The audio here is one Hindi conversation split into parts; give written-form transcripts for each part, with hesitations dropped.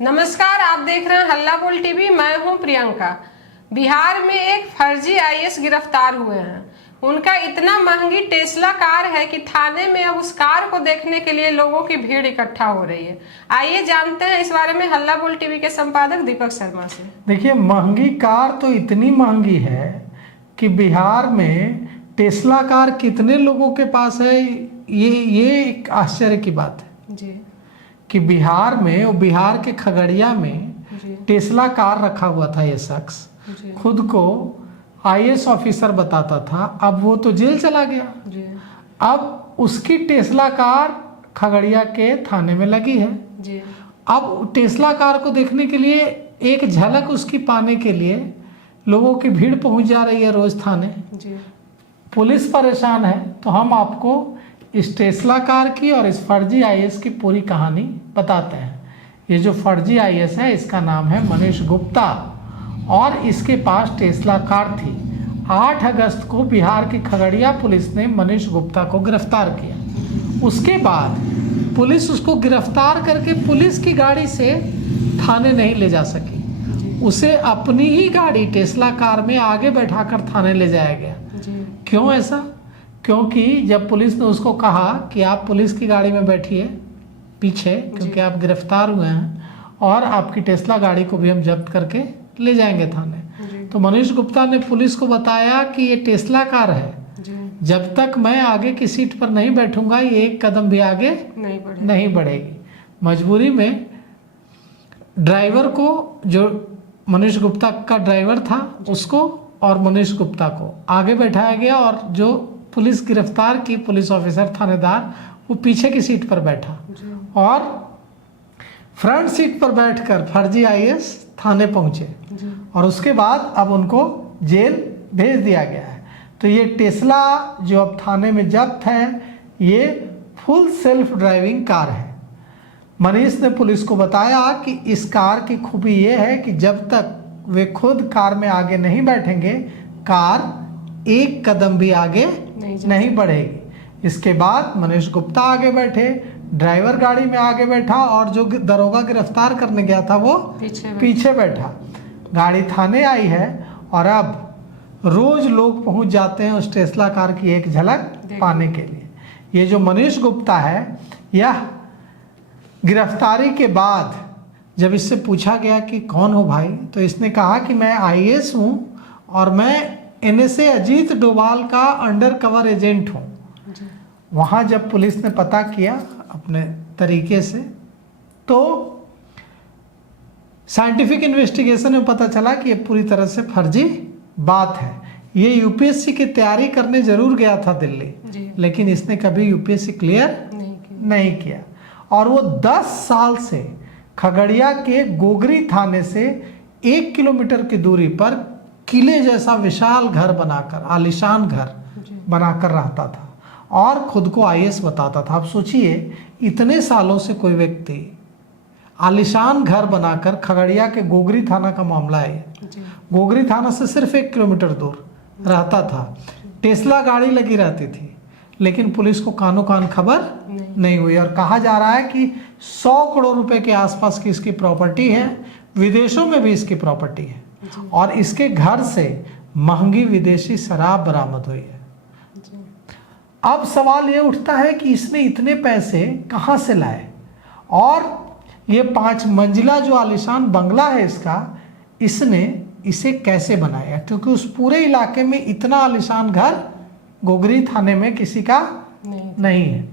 नमस्कार, आप देख रहे हैं हल्ला बोल टीवी। मैं हूं प्रियंका। बिहार में एक फर्जी आईएएस गिरफ्तार हुए हैं। उनका इतना महंगी टेस्ला कार है कि थाने में अब उस कार को देखने के लिए लोगों की भीड़ इकट्ठा हो रही है। आइए जानते हैं इस बारे में हल्ला बोल टीवी के संपादक दीपक शर्मा से। देखिए, महंगी कार तो इतनी महंगी है कि बिहार में टेस्ला कार कितने लोगों के पास है, ये एक आश्चर्य की बात है जी। कि बिहार में और बिहार के खगड़िया में जी। टेस्ला कार रखा हुआ था। ये शख्स जी। खुद को आईएएस ऑफिसर बताता था, अब वो तो जेल चला गया। जी। अब उसकी टेस्ला कार खगड़िया के थाने में लगी है। जी। अब टेस्ला कार को देखने के लिए, एक झलक उसकी पाने के लिए लोगों की भीड़ पहुंच जा रही है रोज थाने। जी। पुलिस परेशान है, तो हम आपको इस टेस्ला कार की और इस फर्जी आईएएस की पूरी कहानी बताते हैं। ये जो फर्जी आईएएस है, इसका नाम है मनीष गुप्ता और इसके पास टेस्ला कार थी। 8 अगस्त को बिहार की खगड़िया पुलिस ने मनीष गुप्ता को गिरफ्तार किया। उसके बाद पुलिस उसको गिरफ्तार करके पुलिस की गाड़ी से थाने नहीं ले जा सकी। उसे अपनी ही गाड़ी टेस्ला कार में आगे बैठाकर थाने ले जाया गया। क्यों ऐसा? क्योंकि जब पुलिस ने उसको कहा कि आप पुलिस की गाड़ी में बैठिए पीछे, क्योंकि आप गिरफ्तार हुए हैं और आपकी टेस्ला गाड़ी को भी हम जब्त करके ले जाएंगे थाने, तो मनीष गुप्ता ने पुलिस को बताया कि ये टेस्ला कार है, जब तक मैं आगे की सीट पर नहीं बैठूंगा ये एक कदम भी आगे नहीं बढ़ेगी। मजबूरी में ड्राइवर को, जो मनीष गुप्ता का ड्राइवर था, उसको और मनीष गुप्ता को आगे बैठाया गया और जो पुलिस गिरफ्तार की पुलिस ऑफिसर थानेदार, वो पीछे की सीट पर बैठा और फ्रंट सीट पर बैठकर फर्जी आईएएस थाने पहुंचे और उसके बाद अब उनको जेल भेज दिया गया है। तो ये टेस्ला जो अब थाने में जब्त है, ये फुल सेल्फ ड्राइविंग कार है। मनीष ने पुलिस को बताया कि इस कार की खूबी ये है कि जब तक वे खुद कार में आगे नहीं बैठेंगे, कार एक कदम भी आगे नहीं बढ़ेगी। इसके बाद मनीष गुप्ता आगे बैठे, ड्राइवर गाड़ी में आगे बैठा और जो दरोगा गिरफ्तार करने गया था वो पीछे बैठा। गाड़ी थाने आई है और अब रोज लोग पहुंच जाते हैं उस टेस्ला कार की एक झलक पाने के लिए। ये जो मनीष गुप्ता है, यह गिरफ्तारी के बाद जब इससे पूछा गया कि कौन हो भाई, तो इसने कहा कि मैं आईएएस हूं और मैं एनएसए अजीत डोभाल का अंडर कवर एजेंट हूं। वहां जब पुलिस ने पता किया अपने तरीके से, तो साइंटिफिक इन्वेस्टिगेशन में पता चला कि ये पूरी तरह से फर्जी बात है। ये यूपीएससी की तैयारी करने जरूर गया था दिल्ली, लेकिन इसने कभी यूपीएससी क्लियर नहीं किया और वो 10 साल से खगड़िया के गोगरी थाने से 1 किलोमीटर की दूरी पर किले जैसा विशाल घर बनाकर, आलीशान घर बनाकर रहता था और खुद को आईएएस बताता था। आप सोचिए, इतने सालों से कोई व्यक्ति आलीशान घर बनाकर, खगड़िया के गोगरी थाना का मामला है, गोगरी थाना से सिर्फ 1 किलोमीटर दूर रहता था। टेस्ला गाड़ी लगी रहती थी, लेकिन पुलिस को कानो कान खबर नहीं हुई और कहा जा रहा है कि 100 करोड़ रुपए के आसपास की इसकी प्रॉपर्टी है, विदेशों में भी इसकी प्रॉपर्टी है और इसके घर से महंगी विदेशी शराब बरामद हुई है। अब सवाल ये उठता है कि इसने इतने पैसे कहां से लाए और ये 5 मंजिला जो आलीशान बंगला है इसका, इसने इसे कैसे बनाया, क्योंकि उस पूरे इलाके में इतना आलीशान घर गोगरी थाने में किसी का नहीं है।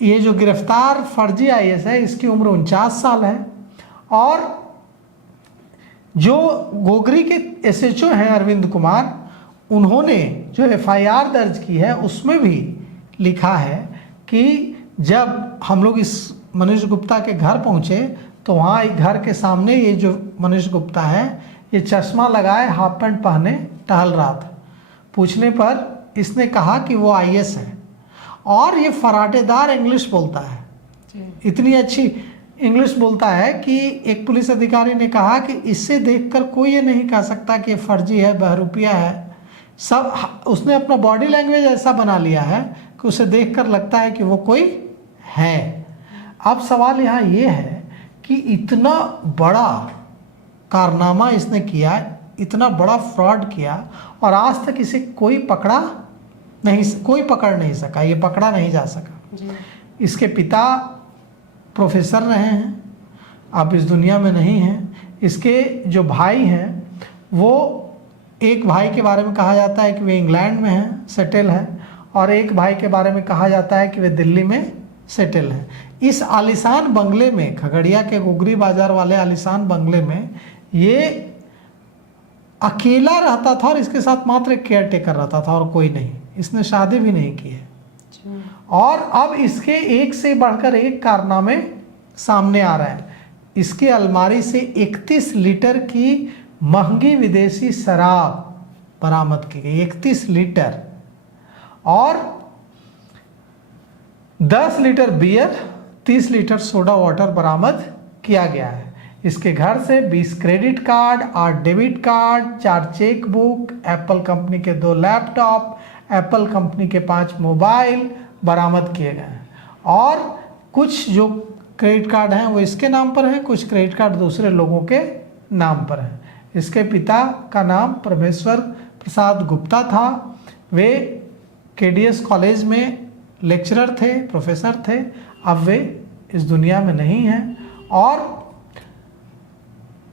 ये जो गिरफ्तार फर्जी आईएएस है, इसकी उम्र 49 साल है और जो गोगरी के एसएचओ हैं अरविंद कुमार, उन्होंने जो एफआईआर दर्ज की है उसमें भी लिखा है कि जब हम लोग इस मनीष गुप्ता के घर पहुंचे तो वहाँ एक घर के सामने ये जो मनीष गुप्ता है, ये चश्मा लगाए, हाफ पैंट पहने टहल रहा था। पूछने पर इसने कहा कि वो आईएएस है और ये फराटेदार इंग्लिश बोलता है, इतनी अच्छी इंग्लिश बोलता है कि एक पुलिस अधिकारी ने कहा कि इससे देखकर कोई ये नहीं कह सकता कि ये फर्जी है, बहरूपिया है। सब उसने अपना बॉडी लैंग्वेज ऐसा बना लिया है कि उसे देखकर लगता है कि वो कोई है। अब सवाल यहाँ ये है कि इतना बड़ा कारनामा इसने किया, इतना बड़ा फ्रॉड किया और आज तक इसे कोई पकड़ नहीं सका, ये पकड़ा नहीं जा सका। जी। इसके पिता प्रोफेसर रहे हैं, अब इस दुनिया में नहीं हैं। इसके जो भाई हैं, वो एक भाई के बारे में कहा जाता है कि वे इंग्लैंड में हैं, सेटल है, और एक भाई के बारे में कहा जाता है कि वे दिल्ली में सेटल हैं। इस आलिशान बंगले में, खगड़िया के गोगरी बाजार वाले आलिशान बंगले में ये अकेला रहता था और इसके साथ मात्र एक केयर टेकर रहता था और कोई नहीं। इसने शादी भी नहीं की है। और अब इसके एक से बढ़कर एक कारनामे सामने आ रहे हैं। इसके अलमारी से 31 लीटर की महंगी विदेशी शराब बरामद की गई, 31 लीटर, और 10 litre beer, 30 litre soda water बरामद किया गया है। इसके घर से 20 credit card, 8 debit card, 4 cheque book, Apple company के 2 लैपटॉप, एप्पल कंपनी के 5 मोबाइल बरामद किए गए हैं। और कुछ जो क्रेडिट कार्ड हैं वो इसके नाम पर हैं, कुछ क्रेडिट कार्ड दूसरे लोगों के नाम पर हैं। इसके पिता का नाम परमेश्वर प्रसाद गुप्ता था। वे केडीएस कॉलेज में लेक्चरर थे, प्रोफेसर थे। अब वे इस दुनिया में नहीं हैं। और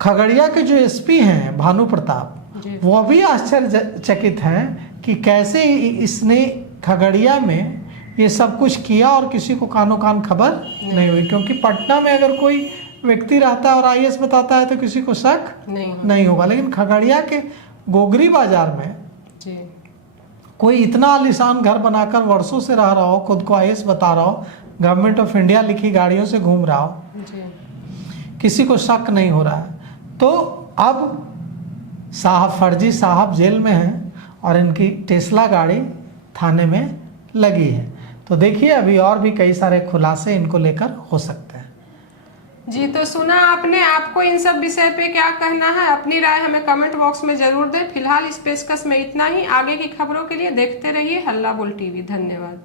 खगड़िया के जो एसपी हैं भानु प्रताप, वो भी आश्चर्यचकित हैं कि कैसे इसने खगड़िया में ये सब कुछ किया और किसी को कानो कान खबर नहीं हुई। क्योंकि पटना में अगर कोई व्यक्ति रहता है और आईएएस बताता है तो किसी को शक नहीं होगा, लेकिन खगड़िया के गोगरी बाजार में जी। कोई इतना आलीशान घर बनाकर वर्षों से रह रहा हो, खुद को आईएएस बता रहा हो, गवर्नमेंट ऑफ इंडिया लिखी गाड़ियों से घूम रहा हो, किसी को शक नहीं हो रहा है। तो अब फर्जी साहब जेल में हैं और इनकी टेस्ला गाड़ी थाने में लगी है। तो देखिए अभी और भी कई सारे खुलासे इनको लेकर हो सकते हैं। जी, तो सुना आपने। आपको इन सब विषय पे क्या कहना है? अपनी राय हमें कमेंट बॉक्स में जरूर दें। फिलहाल इस पेशकश में इतना ही। आगे की खबरों के लिए देखते रहिए हल्ला बोल टीवी। धन्यवाद।